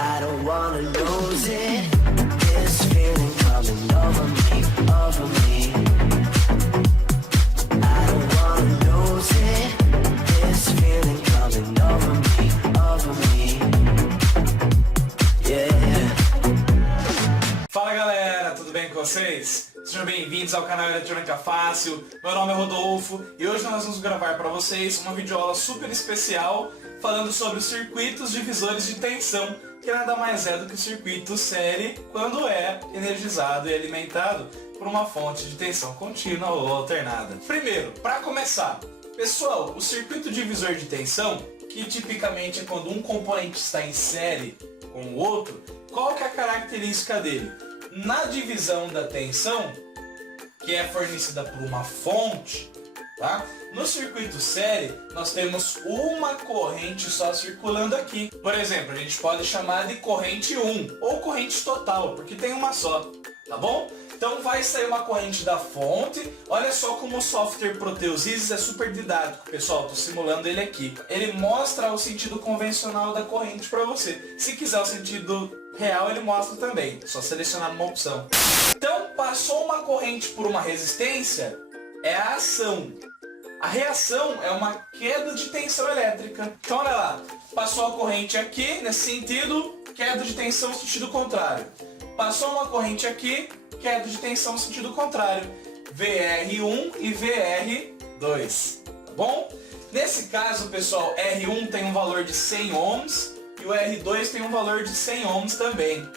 I don't wanna lose it. This feeling coming over me, over me. I don't wanna lose it. This feeling coming over me, over me. Yeah. Fala galera, tudo bem com vocês? Sejam bem-vindos ao canal Eletrônica Fácil. Meu nome é Rodolfo e hoje nós vamos gravar para vocês uma videoaula super especial falando sobre os circuitos divisores de tensão, que nada mais é do que o circuito série quando é energizado e alimentado por uma fonte de tensão contínua ou alternada. Primeiro, para começar, pessoal, o circuito divisor de tensão, que tipicamente é quando um componente está em série com o outro, qual que é a característica dele? Na divisão da tensão, que é fornecida por uma fonte, tá? No circuito série, nós temos uma corrente só circulando aqui. Por exemplo, a gente pode chamar de corrente 1 ou corrente total, porque tem uma só, tá bom? Então vai sair uma corrente da fonte. Olha só como o software Proteusys é super didático, pessoal. Estou simulando ele aqui. Ele mostra o sentido convencional da corrente para você. Se quiser o sentido real, ele mostra também. Só selecionar uma opção. Então, passou uma corrente por uma resistência, é a ação. A reação é uma queda de tensão elétrica. Então, olha lá. Passou a corrente aqui, nesse sentido, queda de tensão no sentido contrário. Passou uma corrente aqui, queda de tensão no sentido contrário. VR1 e VR2. Tá bom? Nesse caso, pessoal, R1 tem um valor de 100 ohms e o R2 tem um valor de 100 ohms também.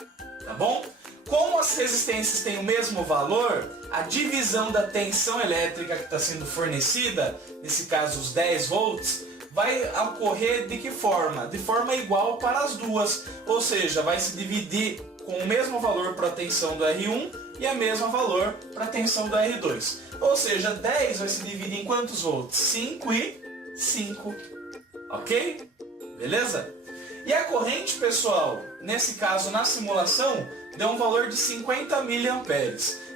Tá bom? Como as resistências têm o mesmo valor, a divisão da tensão elétrica que está sendo fornecida, nesse caso os 10 volts, vai ocorrer de que forma? De forma igual para as duas, ou seja, vai se dividir com o mesmo valor para a tensão do R1 e a mesma valor para a tensão do R2. Ou seja, 10 vai se dividir em quantos volts? 5 e 5. Ok? Beleza? E a corrente, pessoal, nesse caso na simulação, deu um valor de 50 mA.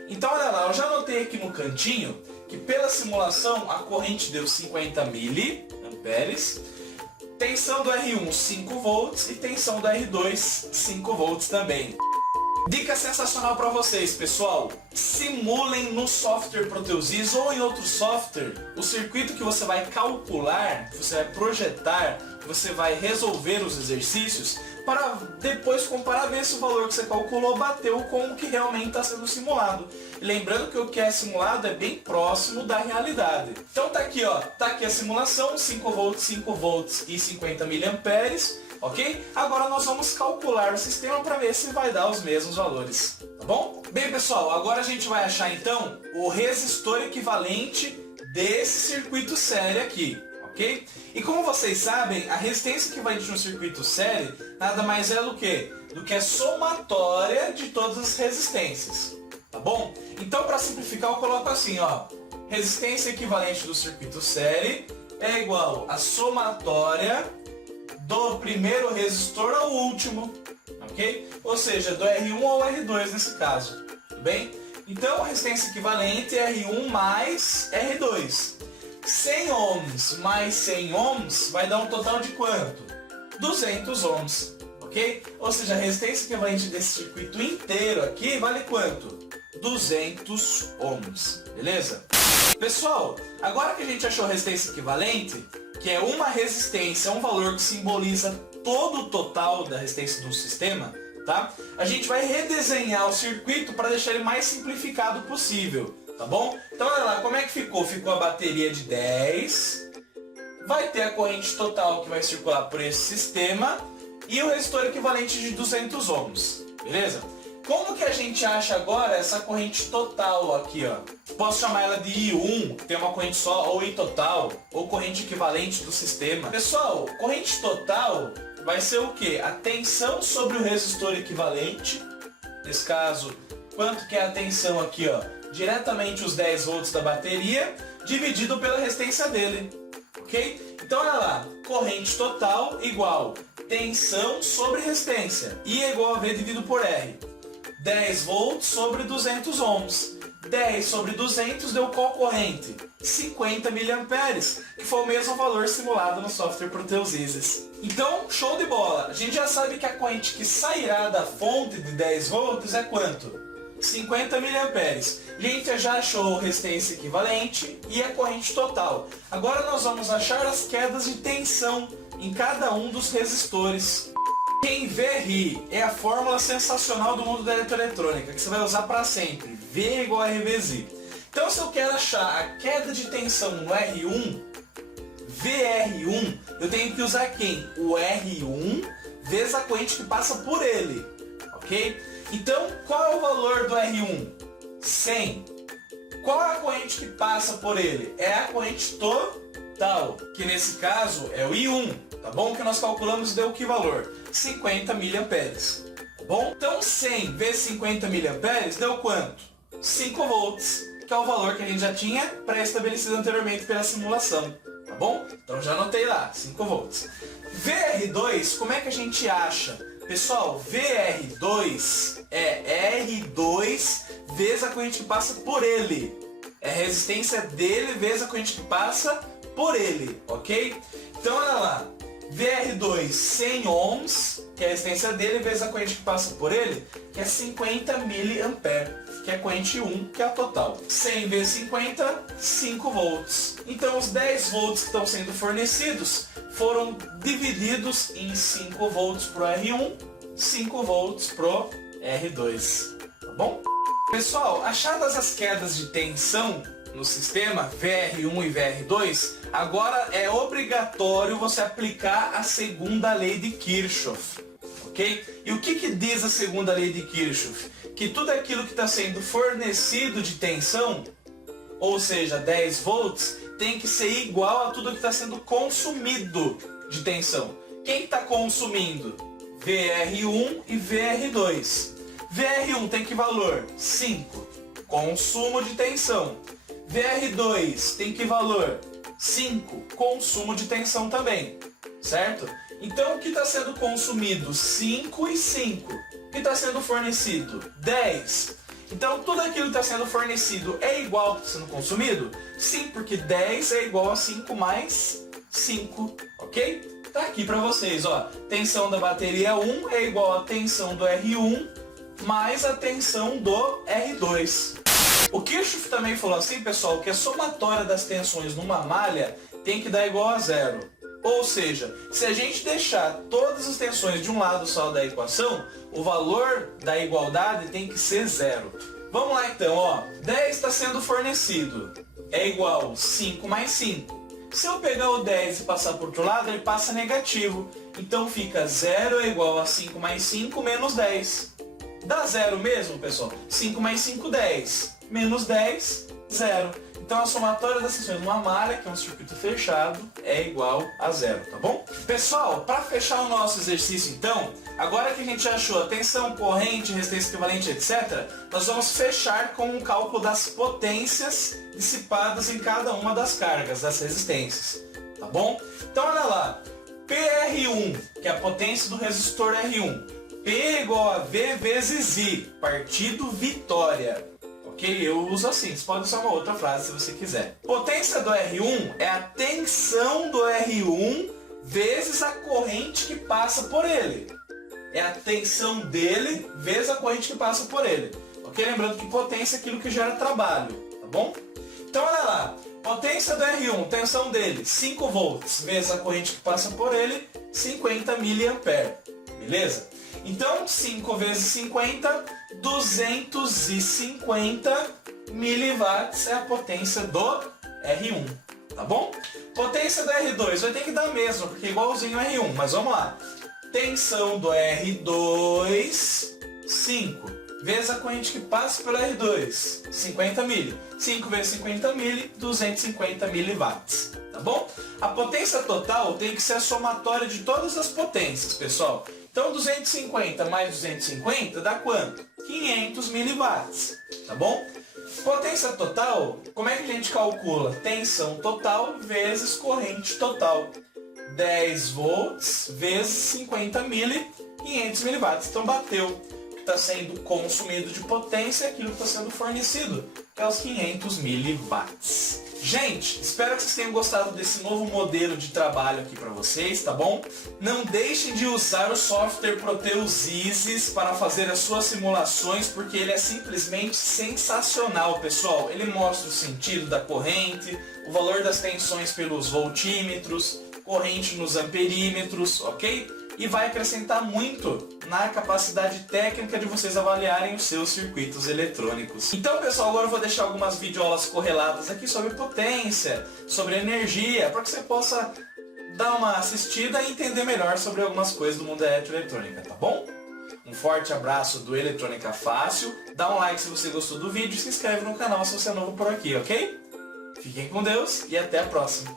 Então olha lá, eu já anotei aqui no cantinho que pela simulação a corrente deu 50 mA, tensão do R1 5 volts e tensão do R2 5 volts também. Dica sensacional para vocês, pessoal. Simulem no software Proteusys ou em outro software o circuito que você vai calcular, que você vai projetar, que você vai resolver os exercícios, para depois comparar, ver se o valor que você calculou bateu com o que realmente está sendo simulado. E lembrando que o que é simulado é bem próximo da realidade. Então tá aqui, ó, tá aqui a simulação, 5 volts e 50 mA. Ok? Agora nós vamos calcular o sistema para ver se vai dar os mesmos valores, tá bom? Bem, pessoal, agora a gente vai achar então o resistor equivalente desse circuito série aqui, ok? E como vocês sabem, a resistência equivalente no circuito série nada mais é do que a somatória de todas as resistências, tá bom? Então, para simplificar, eu coloco assim, ó, resistência equivalente do circuito série é igual à somatória do primeiro resistor ao último, ok? Ou seja, do R1 ao R2 nesse caso, tudo bem? Então a resistência equivalente é R1 mais R2. 100 ohms mais 100 ohms vai dar um total de quanto? 200 ohms, ok? Ou seja, a resistência equivalente desse circuito inteiro aqui vale quanto? 200 ohms, beleza? Pessoal, agora que a gente achou a resistência equivalente, que é uma resistência, um valor que simboliza todo o total da resistência do sistema, tá? A gente vai redesenhar o circuito para deixar ele mais simplificado possível, tá bom? Então olha lá, como é que ficou? Ficou a bateria de 10, vai ter a corrente total que vai circular por esse sistema e o resistor equivalente de 200 ohms, beleza? Como que a gente acha agora essa corrente total aqui, ó? Posso chamar ela de I1, que tem uma corrente só, ou I total, ou corrente equivalente do sistema. Pessoal, corrente total vai ser o quê? A tensão sobre o resistor equivalente. Nesse caso, quanto que é a tensão aqui, ó? Diretamente os 10 volts da bateria, dividido pela resistência dele, ok? Então, olha lá, corrente total igual tensão sobre resistência. I é igual a V dividido por R. 10 volts sobre 200 ohms. 10 sobre 200 deu qual corrente? 50 mA, que foi o mesmo valor simulado no software Proteus Isis. Então, show de bola! A gente já sabe que a corrente que sairá da fonte de 10 volts é quanto? 50 mA. A gente já achou resistência equivalente e a corrente total. Agora nós vamos achar as quedas de tensão em cada um dos resistores. QVRI é a fórmula sensacional do mundo da eletroeletrônica, que você vai usar para sempre. V igual a RV Z. Então, se eu quero achar a queda de tensão no R1, VR1, eu tenho que usar quem? O R1 vezes a corrente que passa por ele. Ok? Então, qual é o valor do R1? 100. Qual é a corrente que passa por ele? É a corrente total, que nesse caso é o I1. Tá bom? Que nós calculamos e deu que valor? 50 mA. Tá bom? Então 100 vezes 50 mA deu quanto? 5 volts, que é o valor que a gente já tinha pré-estabelecido anteriormente pela simulação. Tá bom? Então já anotei lá, 5 volts. VR2, como é que a gente acha? Pessoal, VR2 é R2 vezes a corrente que passa por ele. É a resistência dele vezes a corrente que passa por ele, ok? Então olha lá. VR2 100 ohms, que é a resistência dele, vezes a corrente que passa por ele, que é 50 mA, que é a corrente 1, que é a total. 100 vezes 50, 5 volts. Então os 10 volts que estão sendo fornecidos foram divididos em 5 volts pro R1, 5 volts pro R2. Tá bom? Pessoal, achadas as quedas de tensão no sistema VR1 e VR2, agora é obrigatório você aplicar a segunda lei de Kirchhoff, ok? E o que diz a segunda lei de Kirchhoff? Que tudo aquilo que está sendo fornecido de tensão, ou seja, 10 volts, tem que ser igual a tudo que está sendo consumido de tensão. Quem está consumindo? VR1 e VR2. VR1 tem que valor? 5. Consumo de tensão. VR2 tem que valor? 5. Consumo de tensão também. Certo? Então o que está sendo consumido? 5 e 5. O que está sendo fornecido? 10. Então tudo aquilo que está sendo fornecido é igual ao que está sendo consumido? Sim, porque 10 é igual a 5 mais 5. Ok? Tá aqui para vocês, ó. Tensão da bateria 1 é igual a tensão do R1 mais a tensão do R2. O Kirchhoff também falou assim, pessoal, que a somatória das tensões numa malha tem que dar igual a zero. Ou seja, se a gente deixar todas as tensões de um lado só da equação, o valor da igualdade tem que ser zero. Vamos lá então, ó. 10 está sendo fornecido. É igual a 5 mais 5. Se eu pegar o 10 e passar para o outro lado, ele passa negativo. Então fica 0 é igual a 5 mais 5 menos 10. Dá zero mesmo, pessoal? 5 mais 5, 10. Menos 10, 0. Então a somatória das tensões numa malha, que é um circuito fechado, é igual a zero, tá bom? Pessoal, para fechar o nosso exercício então, agora que a gente achou a tensão, corrente, resistência equivalente, etc., nós vamos fechar com o cálculo das potências dissipadas em cada uma das cargas, das resistências, tá bom? Então olha lá, PR1, que é a potência do resistor R1, P é igual a V vezes I, partido vitória. Ok? Eu uso assim, você pode usar uma outra frase se você quiser. Potência do R1 é a tensão do R1 vezes a corrente que passa por ele. É a tensão dele vezes a corrente que passa por ele. Ok? Lembrando que potência é aquilo que gera trabalho, tá bom? Então olha lá, potência do R1, tensão dele, 5 volts, vezes a corrente que passa por ele, 50 mA. Beleza? Então, 5 vezes 50, 250 miliwatts é a potência do R1, tá bom? Potência do R2 vai ter que dar mesmo, porque é igualzinho ao R1, mas vamos lá. Tensão do R2, 5, vezes a corrente que passa pelo R2, 50 mili. 5 vezes 50 mili, 250 miliwatts, tá bom? A potência total tem que ser a somatória de todas as potências, pessoal. Então 250 mais 250 dá quanto? 500 miliwatts, tá bom? Potência total, como é que a gente calcula? Tensão total vezes corrente total. 10 volts vezes 50 mili, 500 miliwatts. Então bateu. está sendo consumido de potência e aquilo que está sendo fornecido, que é os 500 miliwatts. Gente, espero que vocês tenham gostado desse novo modelo de trabalho aqui para vocês, tá bom? Não deixem de usar o software Proteus Isis para fazer as suas simulações, porque ele é simplesmente sensacional, pessoal. Ele mostra o sentido da corrente, o valor das tensões pelos voltímetros, corrente nos amperímetros, ok? E vai acrescentar muito na capacidade técnica de vocês avaliarem os seus circuitos eletrônicos. Então, pessoal, agora eu vou deixar algumas videoaulas correlatas aqui sobre potência, sobre energia, para que você possa dar uma assistida e entender melhor sobre algumas coisas do mundo da eletroeletrônica, tá bom? Um forte abraço do Eletrônica Fácil, dá um like se você gostou do vídeo e se inscreve no canal se você é novo por aqui, ok? Fiquem com Deus e até a próxima!